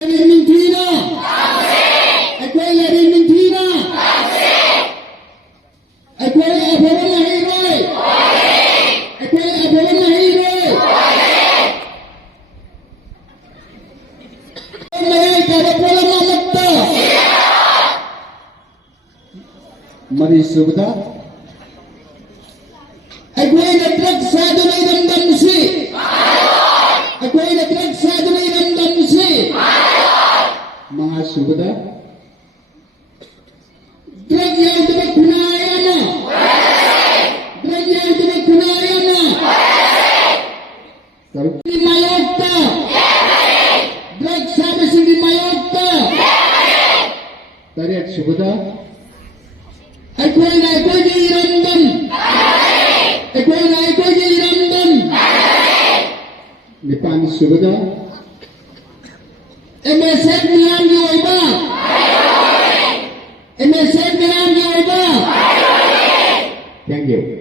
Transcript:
Argentina. Akwai Argentina. Akwai abubuwan mahimai. Akwai abubuwan mahimai. Mayay kada pula mamata. Mari subda. Akwai natrag sadu na idamdam si. Akwai natrag sadu na idamdam si. Mga subda. Drug yang tumakunaya na. Drug yang tumakunaya na. Di mayogta. Drug sabi di mayogta. Tariyak subda. Akwai di irandam. Akwai di irandam. Nipan subda. MSF niam di oiba. MSF niam di oiba. Thank you.